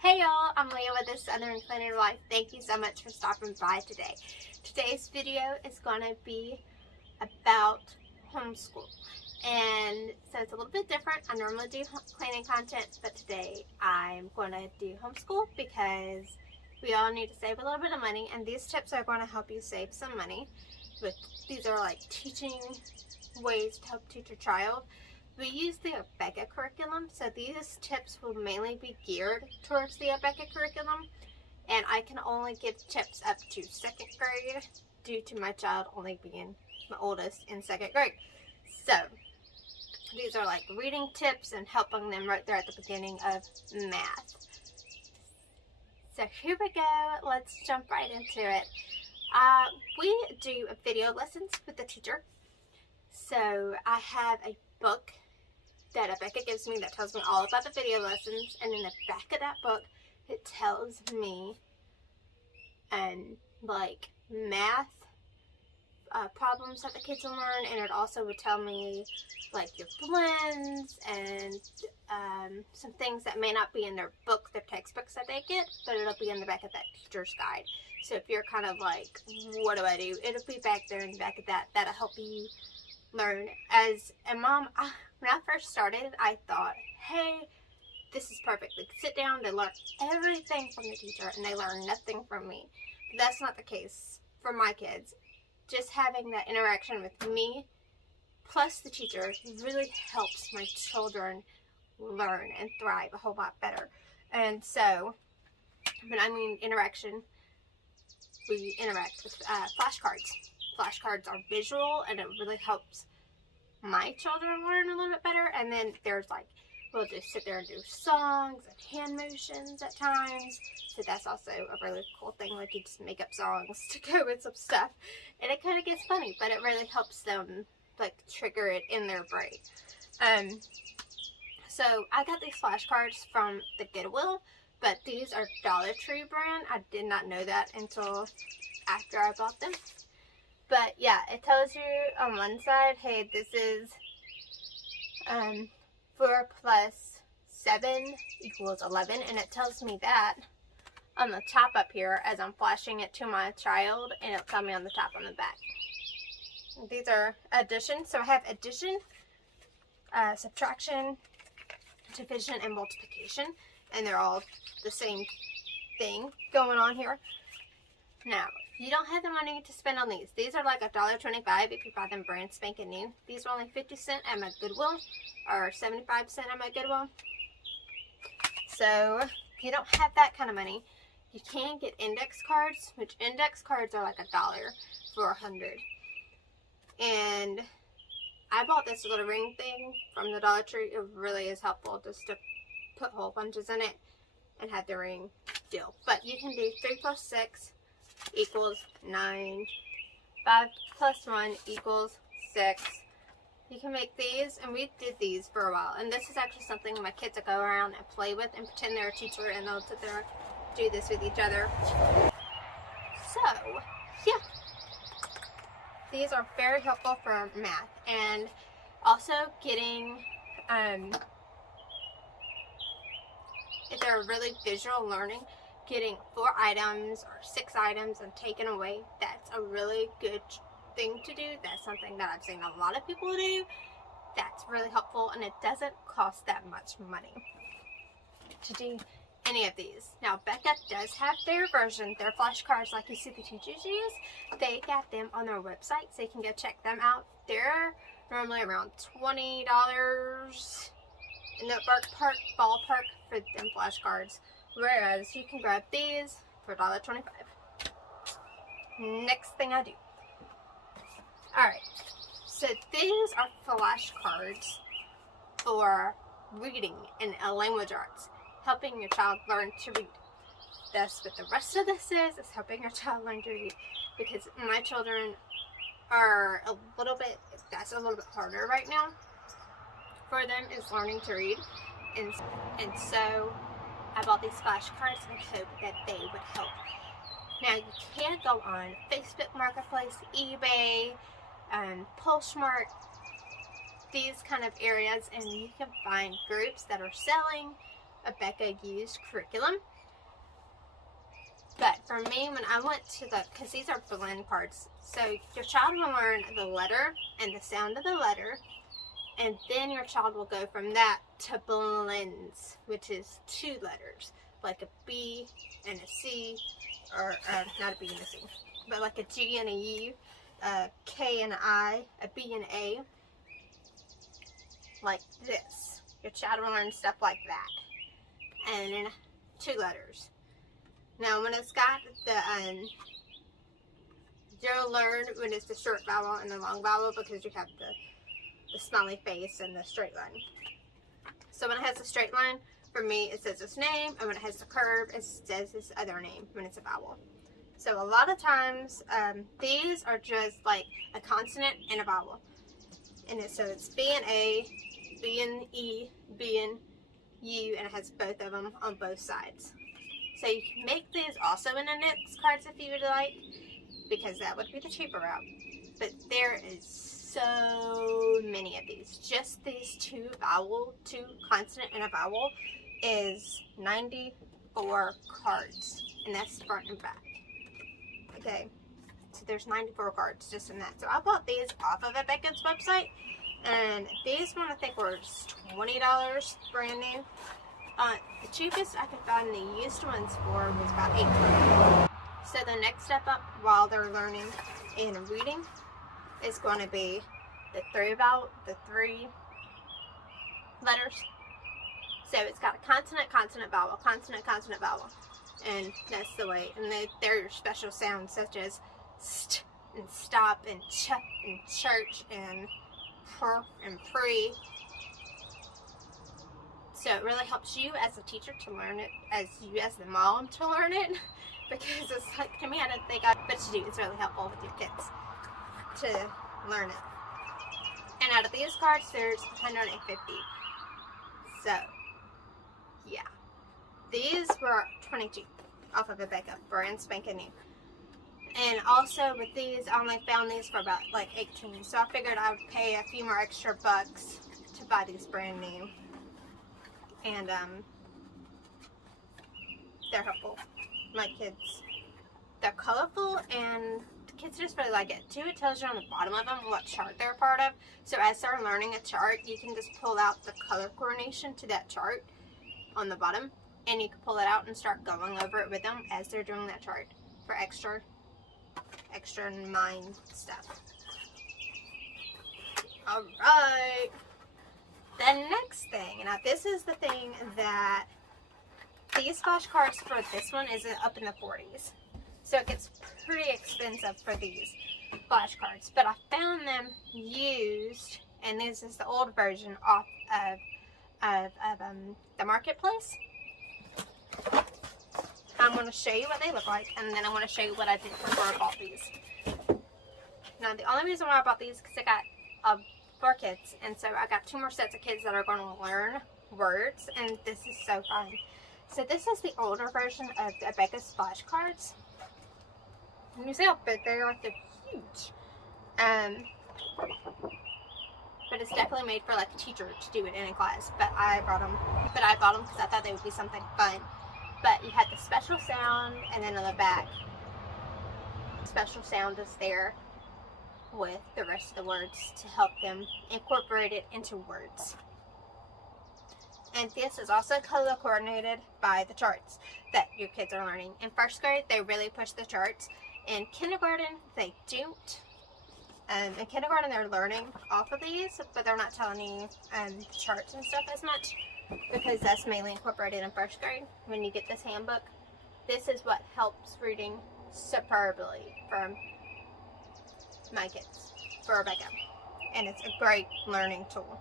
Hey y'all, I'm Leah with the Southern Cleaner Life. Thank you so much for stopping by today. Today's video is going to be about homeschool. And so it's a little bit different. I normally do cleaning content, but today I'm going to do homeschool because we all need to save a little bit of money, and these tips are going to help you save some money. But these are like teaching ways to help teach your child. We use the Abeka curriculum, so these tips will mainly be geared towards the Abeka curriculum, and I can only give tips up to 2nd grade due to my child only being my oldest in 2nd grade. So these are like reading tips and helping them right there at the beginning of math. So here we go, let's jump right into it. We do video lessons with the teacher. So I have a book that Abeka gives me that tells me all about the video lessons, and in the back of that book it tells me like math problems that the kids will learn, and it also would tell me like your blends and some things that may not be in their book, their textbooks that they get, but it'll be in the back of that teacher's guide. So if you're kind of like, what do I do? It'll be back there in the back of that. That'll help you learn. As a mom, when I first started, I thought, hey, this is perfect. They sit down, they learn everything from the teacher, and they learn nothing from me. But that's not the case for my kids. Just having that interaction with me plus the teacher really helps my children learn and thrive a whole lot better. And so, when I mean interaction, we interact with flashcards. Flashcards are visual, and it really helps my children learn a little bit better. And then there's like, we'll just sit there and do songs and hand motions at times. So that's also a really cool thing. Like, you just make up songs to go with some stuff, and it kind of gets funny, but it really helps them like trigger it in their brain. So I got these flashcards from the Goodwill, but these are Dollar Tree brand. I did not know that until after I bought them. But yeah, it tells you on one side, hey, this is 4 plus 7 equals 11. And it tells me that on the top up here as I'm flashing it to my child, and it'll tell me on the top on the back. These are addition. So I have addition, subtraction, division, and multiplication. And they're all the same thing going on here. Now, if you don't have the money to spend on these, these are like $1.25 if you buy them brand spanking new. These are only 50 cents at my Goodwill, or 75 cents at my Goodwill. So, if you don't have that kind of money, you can get index cards, which index cards are like $1 for 100. And I bought this little ring thing from the Dollar Tree. It really is helpful just to put hole punches in it and have the ring deal. But you can do 3 plus 6 equals 9. 5 plus 1 equals 6. You can make these, and we did these for a while. And this is actually something my kids will go around and play with and pretend they're a teacher, and they'll sit there and do this with each other. So, yeah. These are very helpful for math, and also getting, if they're really visual learning, getting 4 items or 6 items and taken away, that's a really good thing to do. That's something that I've seen a lot of people do. That's really helpful, and it doesn't cost that much money to do any of these. Now, Abeka does have their version, their flashcards like you see the teachers use. They got them on their website, so you can go check them out. They're normally around $20 in the ballpark for them flashcards, whereas you can grab these for $1.25. Next thing I do. Alright, so these are flashcards for reading and language arts, helping your child learn to read. That's what the rest of this is helping your child learn to read, because my children are that's a little bit harder right now for them, is learning to read. And so I bought these flashcards and hope that they would help. Now, you can go on Facebook Marketplace, eBay, Poshmark, these kind of areas, and you can find groups that are selling Abeka used curriculum. But for me, when I went to because these are blend cards, so your child will learn the letter and the sound of the letter, and then your child will go from that to blends, which is 2 letters, like a B and a C, or not a B and a C, but like a G and a U, a K and an I, a B and A, like this. Your child will learn stuff like that, and then 2 letters. Now, when it's got the, you'll learn when it's the short vowel and the long vowel because you have the smiley face and the straight line. So when it has the straight line, for me, it says its name, and when it has the curve, it says its other name when it's a vowel. So a lot of times, these are just like a consonant and a vowel. And so it's B and A, B and E, B and U, and it has both of them on both sides. So you can make these also in index cards if you would like, because that would be the cheaper route. But there is so many of these. Just these 2 consonant and a vowel is 94 cards, and that's front and back. Okay, so there's 94 cards just in that. So I bought these off of Abeka's website, and these one I think were $20 brand new. The cheapest I could find the used ones for was about $8. So the next step up while they're learning in reading is going to be the 3 letters. So it's got a consonant, consonant, vowel, consonant, consonant, vowel, and that's the way. And they're your special sounds such as st and stop and ch and church and pr and pre. So it really helps you as a teacher to learn it, as you as the mom to learn it, because it's like, to me, I didn't think but you do. It's really helpful with your kids to learn it. And out of these cards, there's 150. So, yeah. These were 22 off of Abeka, brand spanking new. And also with these, I only found these for about like 18. So I figured I would pay a few more extra bucks to buy these brand new. And they're helpful. My kids, they're colorful, and the kids just really like it too. It tells you on the bottom of them what chart they're a part of. So as they're learning a chart, you can just pull out the color coordination to that chart on the bottom, and you can pull it out and start going over it with them as they're doing that chart for extra mind stuff. All right. The next thing, now this is the thing that these flashcards for this one is up in the 40s. So it gets pretty expensive for these flashcards. But I found them used, and this is the old version off of the marketplace. I'm going to show you what they look like, and then I'm going to show you what I did before I bought these. Now the only reason why I bought these is because I got 4 kids, and so I got 2 more sets of kids that are going to learn words, and this is so fun. So this is the older version of the Abeka's flashcards. And you see how big they are? They're huge. But it's definitely made for like a teacher to do it in a class. But I bought them because I thought they would be something fun. But you had the special sound, and then on the back, special sound is there with the rest of the words to help them incorporate it into words. And this is also color coordinated by the charts that your kids are learning. In first grade, they really push the charts. In kindergarten, they don't. In kindergarten, they're learning off of these, but they're not telling you charts and stuff as much, because that's mainly incorporated in first grade. When you get this handbook, this is what helps reading superbly for my kids, for Abeka. And it's a great learning tool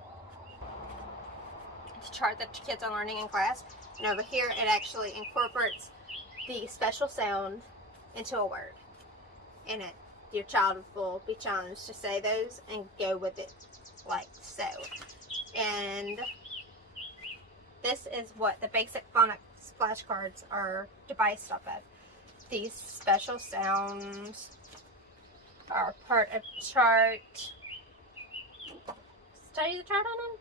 to chart that your kids are learning in class. And over here, it actually incorporates the special sound into a word. And your child will be challenged to say those and go with it like so. And this is what the basic phonics flashcards are devised off of. These special sounds are part of the chart. Tell you the chart on them?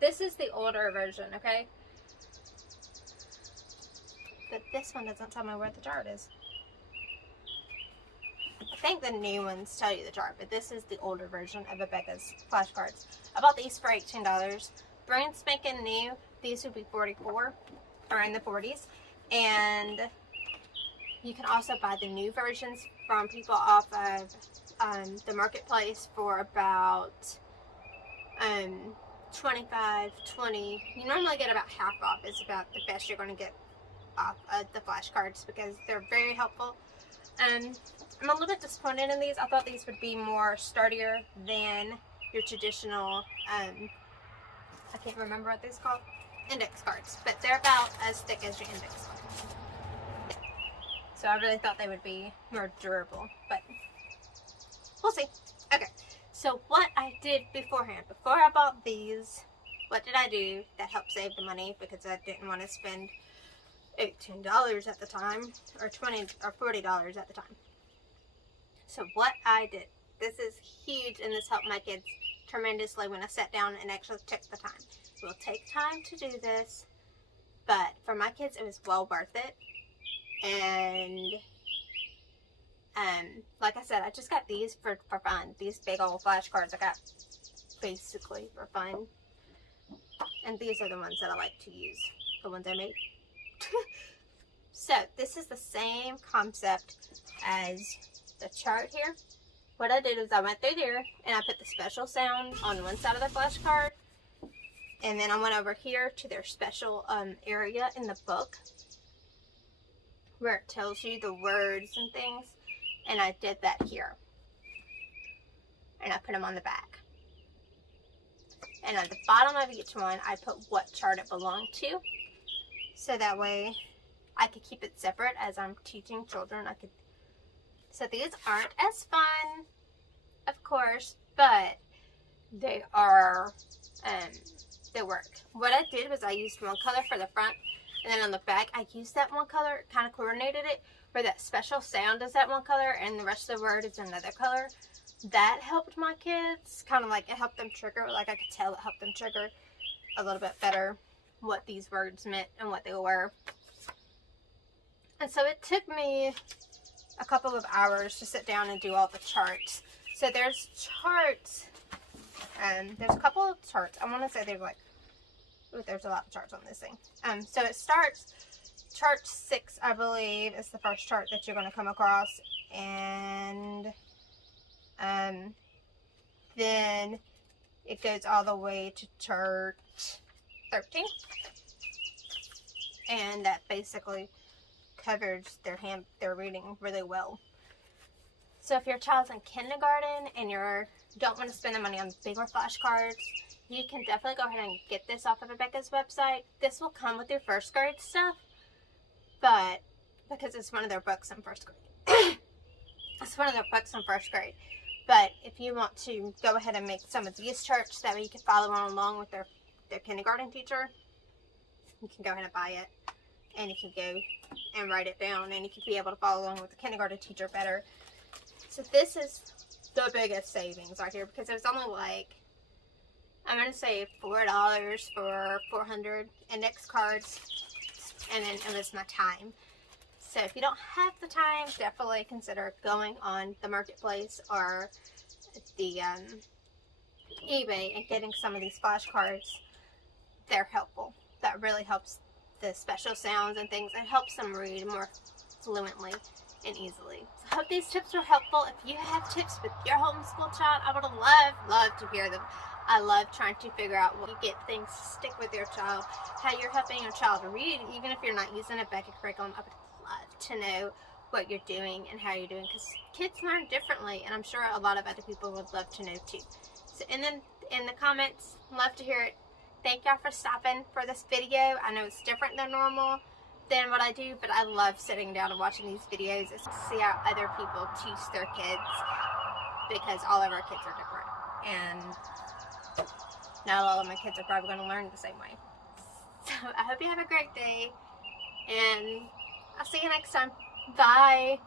This is the older version, okay? this one doesn't tell me where the chart is. I think the new ones tell you the chart, but this is the older version of Abeka's flashcards. I bought these for $18. Brand spanking new. These would be $44, or in the 40s. And you can also buy the new versions from people off of the marketplace for about 25, 20. You normally get about half off. Is about the best you're going to get off the flashcards because they're very helpful. I'm a little bit disappointed in these. I thought these would be more sturdier than your traditional, I can't remember what these called, index cards. But they're about as thick as your index card. So I really thought they would be more durable, but we'll see. Okay, so what I did beforehand, before I bought these, what did I do that helped save the money because I didn't want to spend $18 at the time, or $20 or $40 at the time. So what I did, this is huge, and this helped my kids tremendously when I sat down and actually took the time. It will take time to do this, but for my kids it was well worth it. And like I said, I just got these for fun. These big old flashcards I got basically for fun, and these are the ones that I like to use, the ones I made. So this is the same concept as the chart here. What I did was I went through there and I put the special sound on one side of the flashcard, and then I went over here to their special area in the book where it tells you the words and things, and I did that here, and I put them on the back. And at the bottom of each one I put what chart it belonged to, so that way I could keep it separate as I'm teaching children. So these aren't as fun, of course, but they are, they work. What I did was I used one color for the front, and then on the back I used that one color, kind of coordinated it, where that special sound is that one color and the rest of the word is another color. That helped my kids, kind of like it helped them trigger, like I could tell it helped them trigger a little bit better what these words meant and what they were. And so it took me a couple of hours to sit down and do all the charts. So there's charts, and there's a couple of charts. I want to say there's like, ooh, there's a lot of charts on this thing. So it starts, chart 6, I believe, is the first chart that you're going to come across. And then it goes all the way to chart 13. And that basically covers their reading really well. So if your child's in kindergarten and you don't want to spend the money on bigger flashcards, you can definitely go ahead and get this off of Abeka's website. This will come with your first grade stuff, but because it's one of their books in first grade. It's one of their books in first grade. But if you want to go ahead and make some of these charts, that way you can follow on along with their kindergarten teacher, you can go ahead and buy it. And you can go and write it down, and you can be able to follow along with the kindergarten teacher better. So this is the biggest savings right here, because it was only like, I'm going to say $4 for 400 index cards, and then it was my time. So if you don't have the time, definitely consider going on the marketplace or the eBay and getting some of these flashcards. They're helpful. That really helps the special sounds and things. It helps them read more fluently and easily. So I hope these tips were helpful. If you have tips with your homeschool child, I would love to hear them. I love trying to figure out what you get things to stick with your child, how you're helping your child read, even if you're not using a Abeka curriculum. I would love to know what you're doing and how you're doing, because kids learn differently, and I'm sure a lot of other people would love to know too. So in the comments, love to hear it. Thank y'all for stopping for this video. I know it's different than normal than what I do, but I love sitting down and watching these videos. It's to see how other people teach their kids, because all of our kids are different, and not all of my kids are probably going to learn the same way. So I hope you have a great day, and I'll see you next time. Bye.